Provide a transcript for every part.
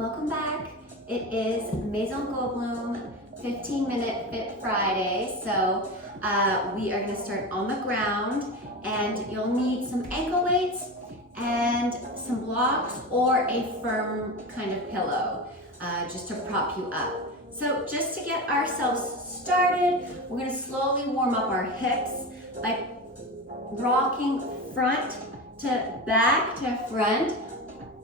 welcome back. It is Maison Goldbloom 15-minute Fit Friday. So we are gonna start on the ground and you'll need some ankle weights and some blocks or a firm kind of pillow just to prop you up. So just to get ourselves started, we're gonna slowly warm up our hips by rocking front to back to front.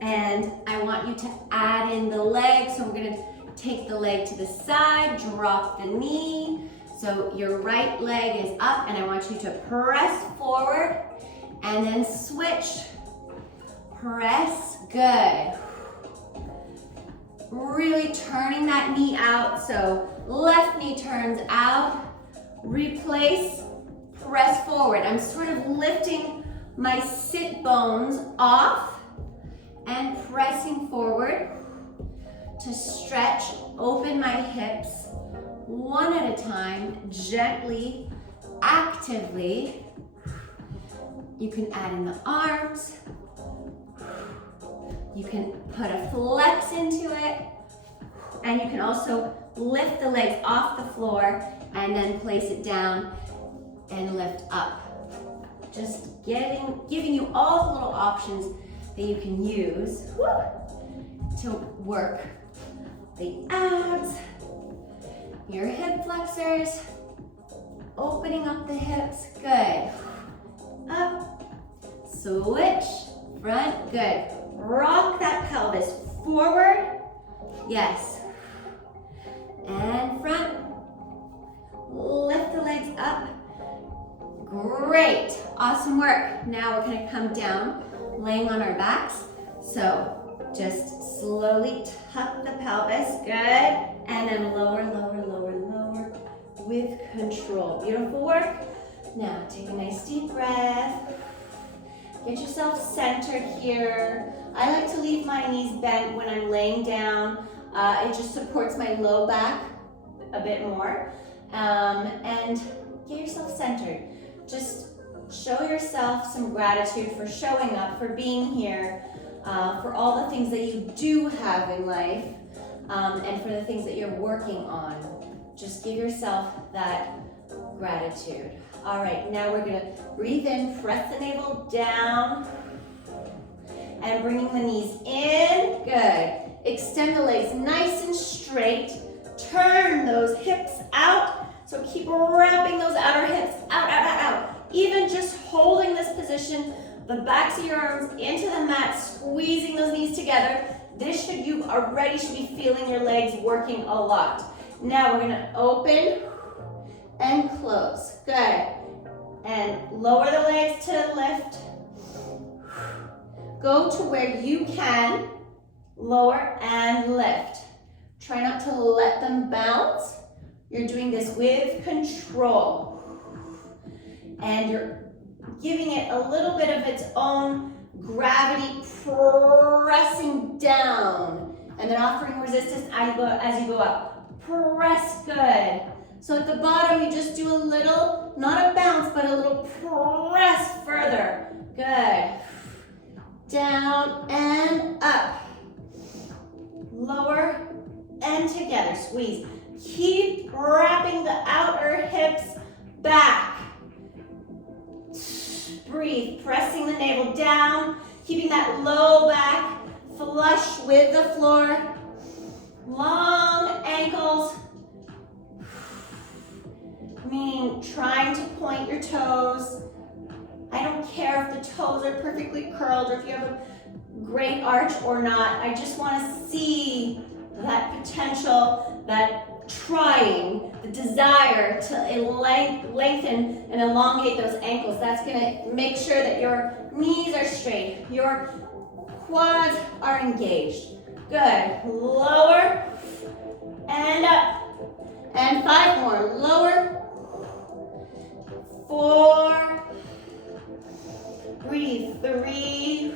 And I want you to add in the leg. So we're gonna take the leg to the side, drop the knee. So your right leg is up and I want you to press forward and then switch. Press, good. Really turning that knee out. So left knee turns out, replace, press forward. I'm sort of lifting my sit bones off and pressing forward to stretch, open my hips one at a time, gently, actively. You can add in the arms. You can put a flex into it. And you can also lift the legs off the floor and then place it down and lift up. Just giving you all the little options that you can use to work the abs, your hip flexors, opening up the hips, good. Up, switch, front, good. Rock that pelvis forward, yes. And front, lift the legs up. Great, awesome work. Now we're gonna come down, laying on our backs. So just slowly tuck the pelvis, good. And then lower, lower, lower, lower with control. Beautiful work. Now take a nice deep breath. Get yourself centered here. I like to leave my knees bent when I'm laying down. It just supports my low back a bit more. And get yourself centered. Just show yourself some gratitude for showing up, for being here, for all the things that you do have in life, and for the things that you're working on. Just give yourself that gratitude. All right, now we're gonna breathe in, press the navel down, and bringing the knees in, good. Extend the legs nice and straight. Turn those hips out. So keep wrapping those outer hips out, out, out, out. Even just holding this position, the backs of your arms into the mat, squeezing those knees together. You already should be feeling your legs working a lot. Now we're gonna open and close, good. And lower the legs to lift. Go to where you can, lower and lift. Try not to let them bounce. You're doing this with control. And you're giving it a little bit of its own gravity, pressing down. And then offering resistance as you go up. Press, good. So at the bottom, you just do a little, not a bounce, but a little press further. Good. Down and up. Lower and together, squeeze. Keep wrapping the outer hips back. Breathe, pressing the navel down, keeping that low back flush with the floor. Long ankles, meaning trying to point your toes. I don't care if the toes are perfectly curled or if you have a great arch or not. I just want to see that potential, that trying, the desire to lengthen and elongate those ankles. That's gonna make sure that your knees are straight, your quads are engaged. Good, lower and up. And 5 more, lower, 4, breathe, 3,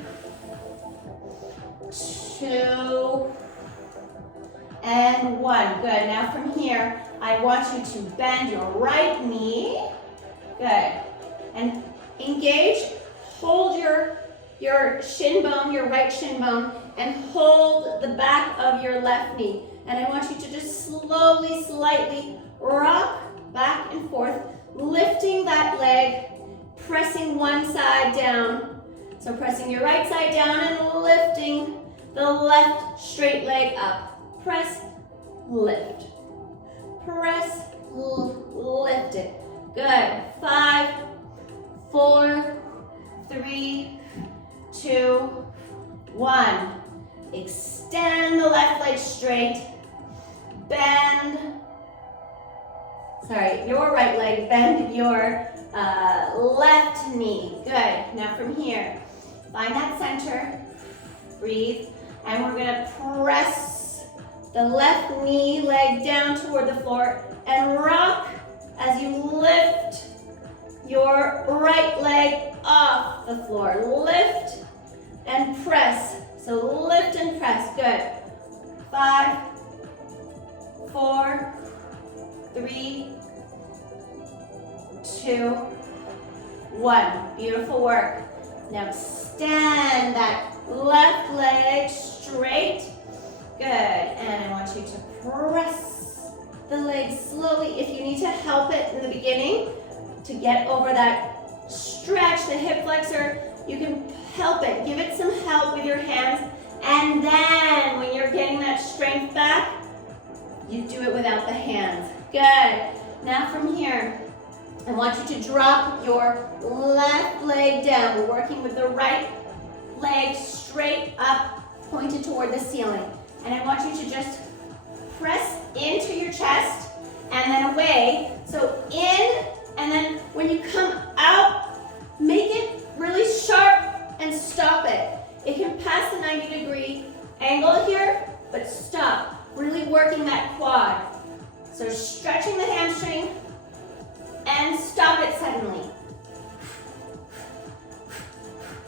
2, and 1. Good. Now from here, I want you to bend your right knee. Good. And engage. Hold your your shin bone, your right shin bone, and hold the back of your left knee. And I want you to just slowly, slightly rock back and forth, lifting that leg, pressing one side down. So pressing your right side down and lifting the left straight leg up. Press, lift. Press, lift it. Good. 5, 4, 3, 2, 1. Extend the left leg straight. Bend. Sorry, your right leg. Bend your left knee. Good. Now from here, find that center. Breathe. And we're going to press the left knee leg down toward the floor and rock as you lift your right leg off the floor. Lift and press. So lift and press. Good. 5, 4, 3, 2, 1. Beautiful work. Now extend that left leg straight. Good. And I want you to press the leg slowly. If you need to help it in the beginning to get over that stretch, the hip flexor, you can help it. Give it some help with your hands. And then when you're getting that strength back, you do it without the hands. Good. Now from here, I want you to drop your left leg down. We're working with the right leg straight up, pointed toward the ceiling. And I want you to just press into your chest and then away. So in, and then when you come out, make it really sharp and stop it. It can pass the 90-degree angle here, but stop. Really working that quad. So stretching the hamstring and stop it suddenly.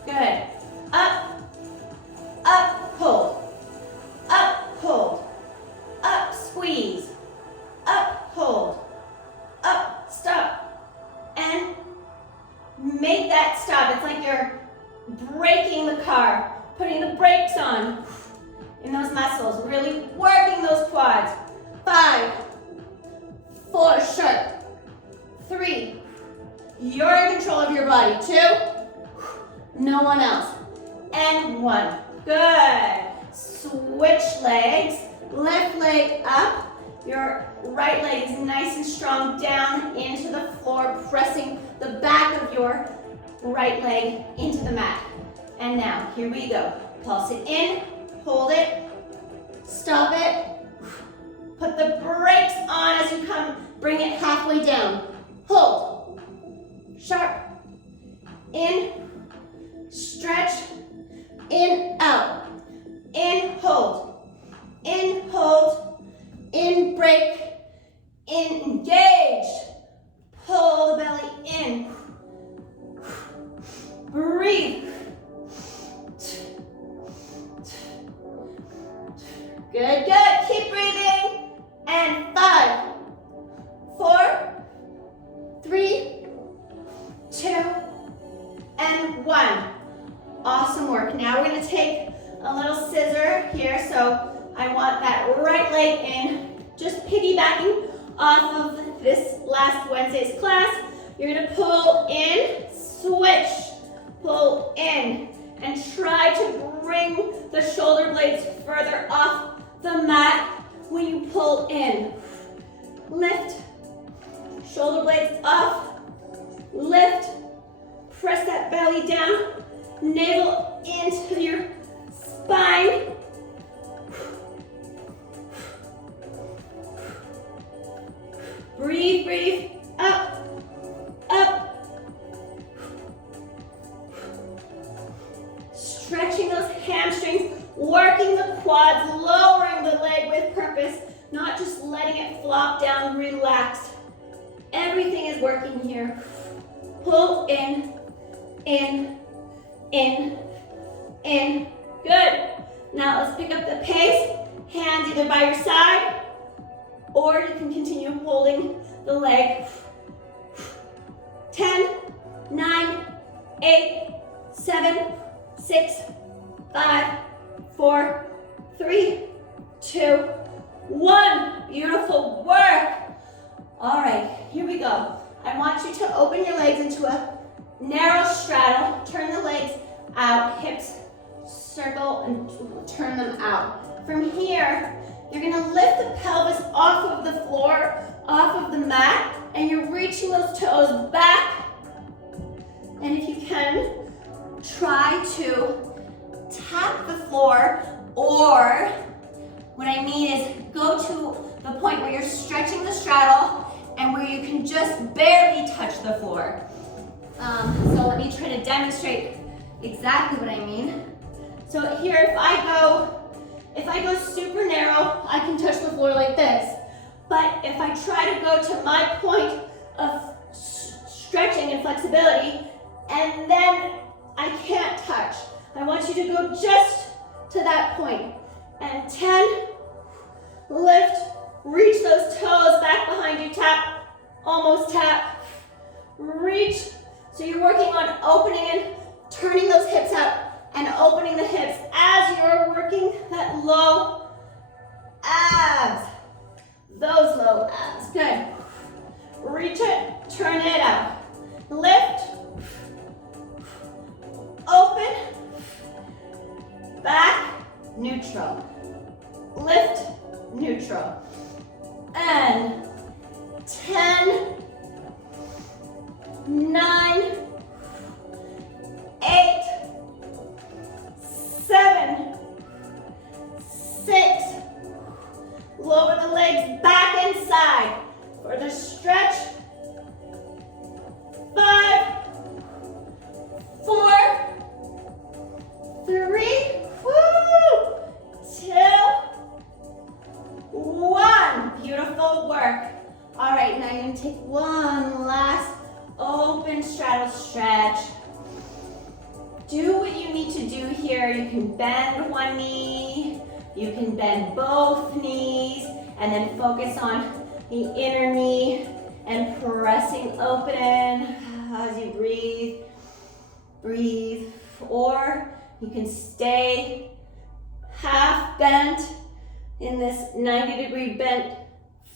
Good. Up, up, hold. Up, hold. Up, squeeze. Up, hold. Up, stop. And make that stop. It's like you're braking the car, putting the brakes on in those muscles, really working those quads. 5, 4, sharp. 3, you're in control of your body. 2, no one else. And 1. Good. Switch legs. Left leg up. Your right leg is nice and strong down into the floor, pressing the back of your right leg into the mat. And now, here we go. Pulse it in, hold it, stop it, put the brakes on as you come, bring it halfway down. Hold, sharp, in, stretch, in, out, in, hold, in, break, in, engage, pull the belly in, breathe. Good, good. Keep breathing. And 5, 4, 3, 2, and 1. Awesome work. Now we're going to take a little scissor here. So I want that right leg in, just piggybacking off of this last Wednesday's class. You're going to pull in, switch, pull in, and try to bring the shoulder blades further off the mat when you pull in. Lift, shoulder blades up, lift, press that belly down, navel into your spine. Breathe, breathe, up, up. Stretching those hamstrings, working the quads, lowering the leg with purpose, not just letting it flop down, relaxed. Everything is working here. Pull in, in, in, in. Good. Now let's pick up the pace. Hands either by your side, or you can continue holding the leg. 10, 9, 8, 7, 6, 5, 4, 3, 2, 1. Beautiful work. All right, here we go. I want you to open your legs into a narrow straddle. Turn the legs out, hips circle and turn them out. From here, you're gonna lift the pelvis off of the floor, off of the mat, and you're reaching those toes back. And if you can, try to tap the floor, or what I mean is go to the point where you're stretching the straddle and where you can just barely touch the floor. So let me try to demonstrate exactly what I mean. So here, if I go super narrow, I can touch the floor like this. But if I try to go to my point of stretching and flexibility, and then I can't touch. I want you to go just to that point. And 10, lift, reach those toes back behind you, tap, almost tap, reach. So you're working on opening and turning those hips out and opening the hips as you're working that low abs. Those low abs, good. Reach it, turn it out. Lift, open, back, neutral. Lift, neutral. And 10, 9, 8, 7, 6. Lower the legs back inside for the stretch. 5, 4, 3, 2, 1. Beautiful work. All right, now you're gonna take one last open straddle stretch. Do what you need to do here. You can bend one knee, you can bend both knees, and then focus on the inner knee and pressing open as you breathe. Breathe. Or you can stay half bent in this 90-degree bent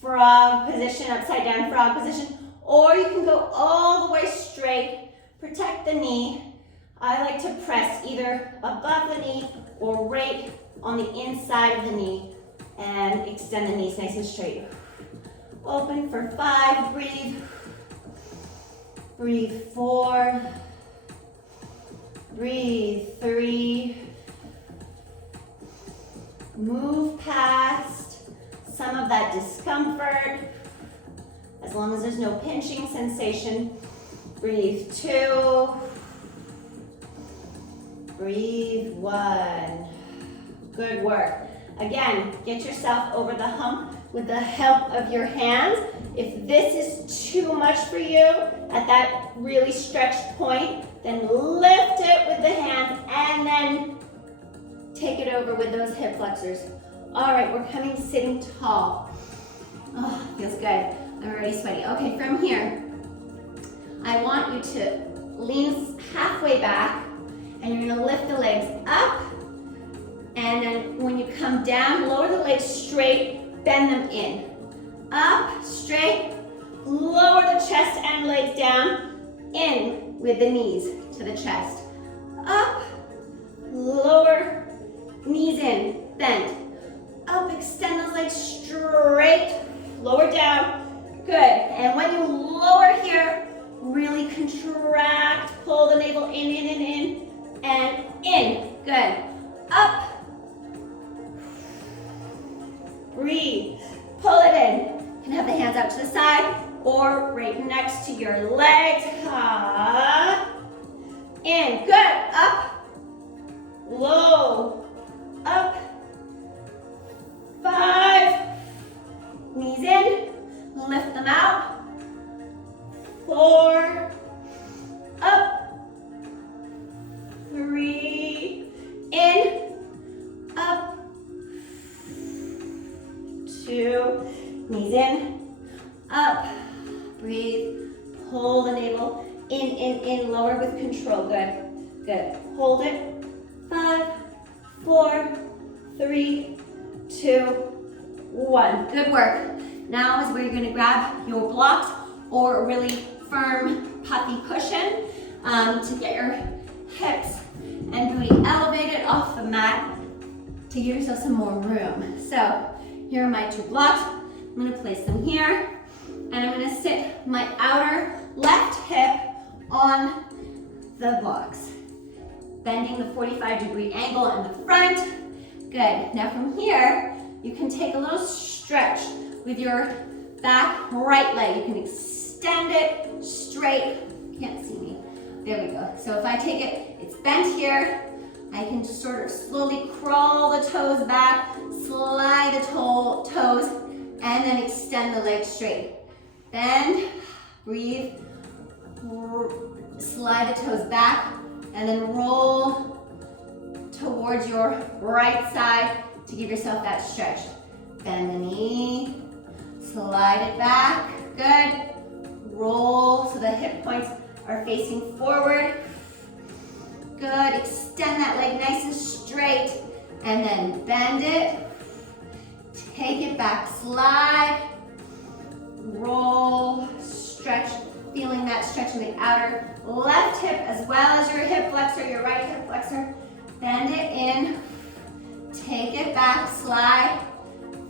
frog position, upside down frog position, or you can go all the way straight. Protect the knee. I like to press either above the knee or right on the inside of the knee and extend the knees nice and straight. Open for 5, breathe. Breathe 4. Breathe 3. Move past some of that discomfort, as long as there's no pinching sensation. Breathe 2. Breathe 1. Good work. Again, get yourself over the hump with the help of your hands. If this is too much for you at that really stretched point, then lift it with the hands and then take it over with those hip flexors. All right, we're coming sitting tall. Oh, feels good. I'm already sweaty. Okay, from here, I want you to lean halfway back, and you're gonna lift the legs up, and then when you come down, lower the legs straight, bend them in. Up, straight, lower the chest and legs down, in with the knees to the chest. Up, lower, knees in, bend. Up, extend those legs straight, lower down, good. And when you lower here, really contract, pull the navel in, and in, good. Up, breathe, pull it in. You can have the hands out to the side or right next to your legs. In, good, up, low, up, 5, knees in, lift them out, 4, up, 3, in, up, 2, knees in, up, breathe, pull the navel in, lower with control, good, good. Hold it, 4, 3, 2, 1. Good work. Now is where you're gonna grab your blocks or a really firm, puffy cushion to get your hips and booty elevated off the mat to give yourself some more room. So here are my 2 blocks. I'm gonna place them here, and I'm gonna sit my outer left hip on the blocks, bending the 45-degree angle in the front. Good. Now from here, you can take a little stretch with your back right leg. You can extend it straight. You can't see me. There we go. So if I take it, it's bent here. I can just sort of slowly crawl the toes back, slide the toes, and then extend the legs straight. Bend, breathe, slide the toes back, and then roll towards your right side to give yourself that stretch. Bend the knee, slide it back, good. Roll so the hip points are facing forward. Good, extend that leg nice and straight, and then bend it. Take it back, slide, roll, stretch, feeling that stretch in the outer left hip as well as your hip flexor, your right hip flexor. Bend it in, take it back, slide,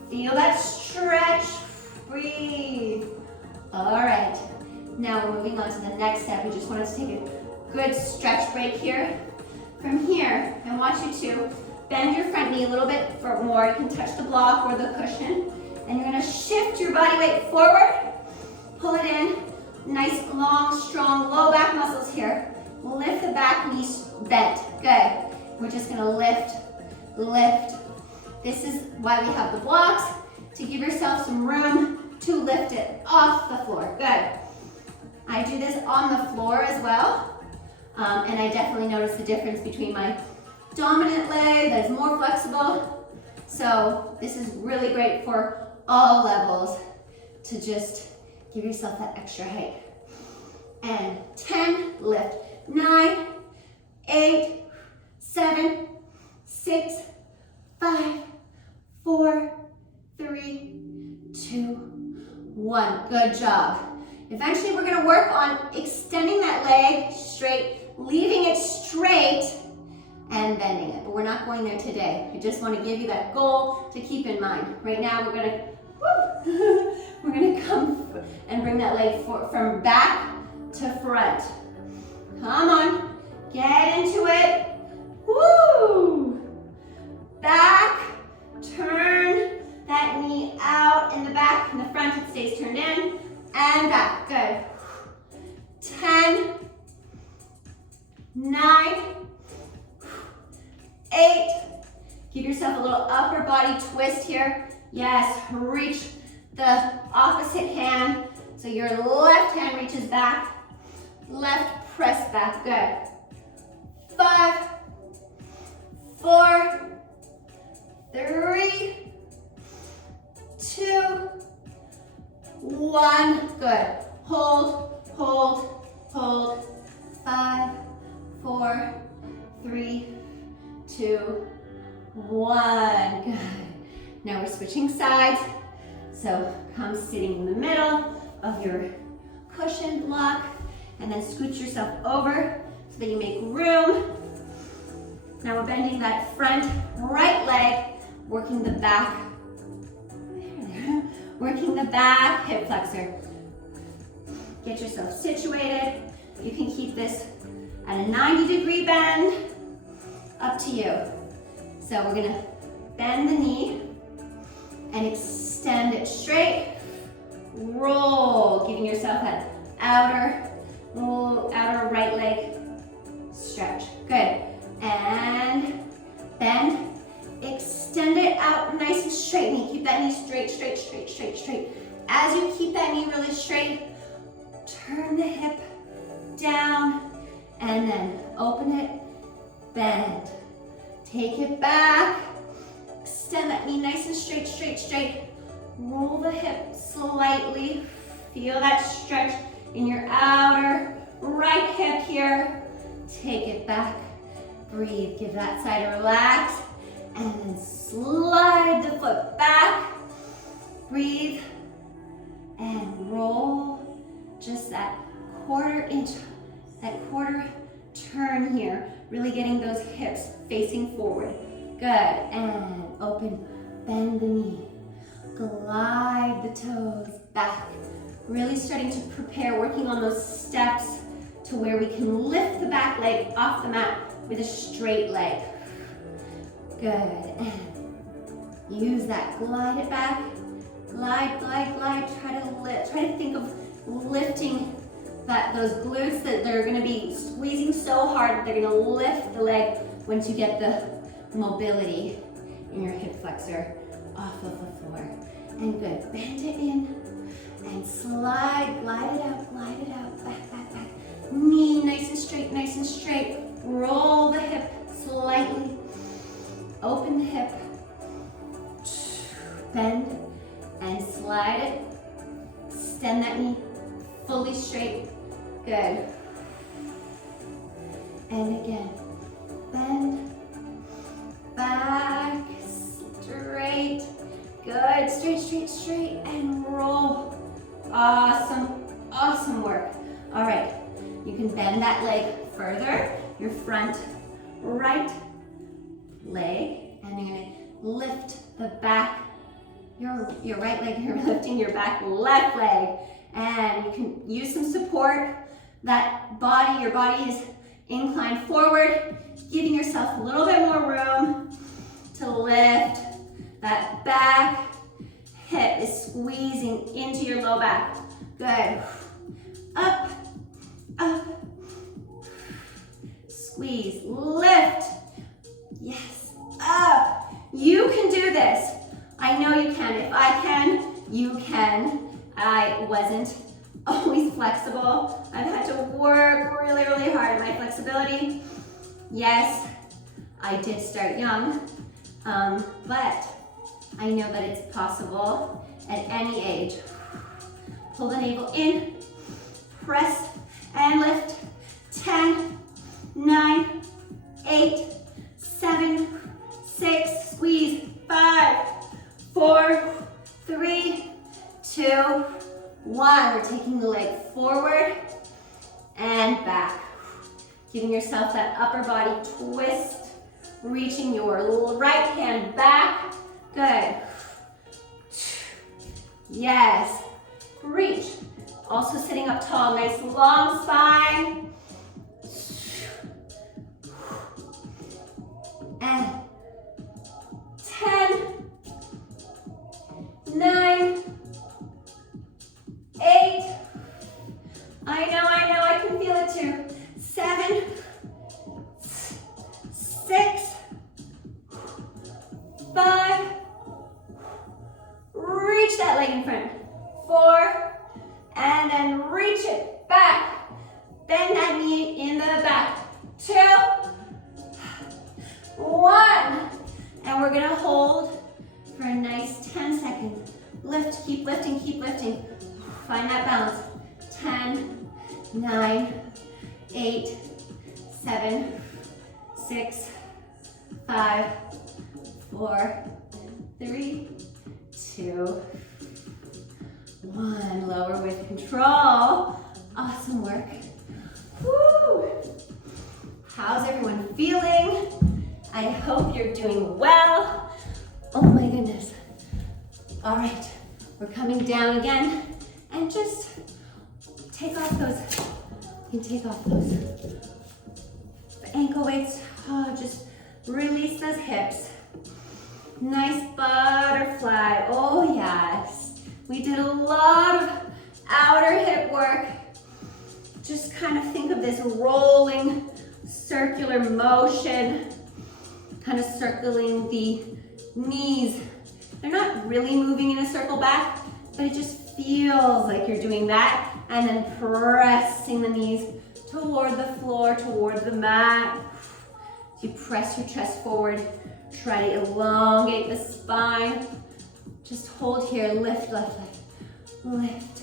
feel that stretch, breathe. All right, now we're moving on to the next step. We just wanted to take a good stretch break here. From here, I want you to bend your front knee a little bit for more. You can touch the block or the cushion. And you're gonna shift your body weight forward. Pull it in. Nice, long, strong, low back muscles here. Lift the back knee bent. Good. We're just gonna lift, lift. This is why we have the blocks, to give yourself some room to lift it off the floor. Good. I do this on the floor as well. And I definitely notice the difference between my dominant leg that is more flexible. So this is really great for all levels to just give yourself that extra height. And 10, lift. 9, 8, 7, 6, 5, 4, 3, 2, 1. Good job. Eventually we're gonna work on extending that leg straight, leaving it straight, and bending it. But we're not going there today. I just want to give you that goal to keep in mind. Right now we're gonna come and bring that leg from back to front. Come on, get into it. Woo! Back, turn that knee out in the back. In the front it stays turned in, and back. Good. 10, 9, 8, give yourself a little upper body twist here. Yes, reach the opposite hand. So your left hand reaches back, left press back, good. 5, 4, 3, 2, 1, good. Hold, hold, hold. 5, 4, 3, 2, 1, good. Now we're switching sides. So come sitting in the middle of your cushion block and then scooch yourself over so that you make room. Now we're bending that front right leg, working the back, working the back hip flexor. Get yourself situated. You can keep this at a 90-degree bend, up to you. So we're gonna bend the knee and extend it straight. Roll, giving yourself that outer right leg stretch. Good. And bend, extend it out nice and straight. Knee, keep that knee straight, straight, straight, straight, straight. As you keep that knee really straight, turn the hip down and then open it, bend. Take it back, extend that knee nice and straight, straight, straight. Roll the hip slightly. Feel that stretch in your outer right hip here. Take it back, breathe, give that side a relax. and then slide the foot back. Breathe and roll. Just that quarter turn here. Really getting those hips facing forward. Good, and open, bend the knee. Glide the toes back. Really starting to prepare, working on those steps to where we can lift the back leg off the mat with a straight leg. Good, and use that, glide it back. Glide, glide, glide, try to lift. Try to think of lifting those glutes that they're gonna be squeezing so hard that they're gonna lift the leg once you get the mobility in your hip flexor off of the floor. And good, bend it in and slide, glide it out, back, back, back. Knee nice and straight, nice and straight. Roll the hip slightly. Open the hip. Bend and slide it. Extend that knee fully straight. Good. And again, bend, back, straight. Good, straight, straight, straight, and roll. Awesome, awesome work. All right, you can bend that leg further, your front right leg, and you're gonna lift the back, your right leg, you're lifting your back left leg, and you can use some support. That body, your body is inclined forward, giving yourself a little bit more room to lift. That back hip is squeezing into your low back. Good. Up, up. Squeeze, lift. Yes, up. You can do this. I know you can. If I can, you can. I wasn't always flexible. I've had to work really, really hard at my flexibility. Yes, I did start young, but I know that it's possible at any age. Pull the navel in, press and lift. 10, 9, 8, 7, 6, squeeze. 5, 4, 3, 2, 1. We're taking the leg forward and back. Giving yourself that upper body twist. Reaching your right hand back. Good. Yes. Reach. Also sitting up tall. Nice long spine. And 10, 9, 8. I know, I can feel it too. 7, 6, 5. Reach that leg in front. 4, and then reach it back. Bend that knee in the back. 2, 1. And we're gonna hold for a nice 10 seconds. Lift, keep lifting, keep lifting. Find that balance. 10, 9, 8, 7, 6, 5, 4, 3, 2, 1. Lower with control. Awesome work. Woo! How's everyone feeling? I hope you're doing well. Oh my goodness. All right, we're coming down again, and just take off those, you can take off those ankle weights. Oh, just release those hips. Nice butterfly. Oh yes. We did a lot of outer hip work. Just kind of think of this rolling circular motion, kind of circling the knees. They're not really moving in a circle back, but it just feels like you're doing that. And then pressing the knees toward the floor, toward the mat. You press your chest forward. Try to elongate the spine. Just hold here, lift, lift, lift, lift.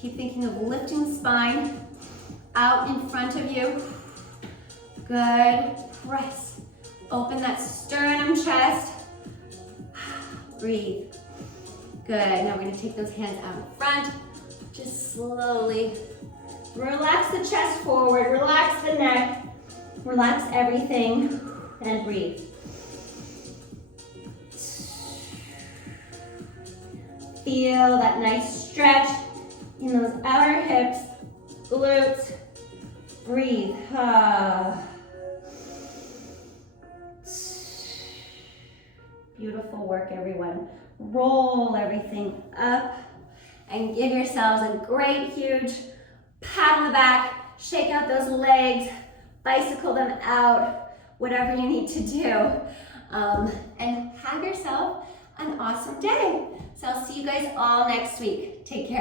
Keep thinking of lifting the spine out in front of you. Good, press, Open that sternum chest. Breathe. Good. Now we're going to take those hands out in front. Just slowly relax the chest forward, relax the neck, relax everything, and breathe. Feel that nice stretch in those outer hips, glutes. Breathe. Beautiful work, everyone. Roll everything up and give yourselves a great, huge pat on the back. Shake out those legs, bicycle them out, whatever you need to do. And have yourself an awesome day. So I'll see you guys all next week. Take care.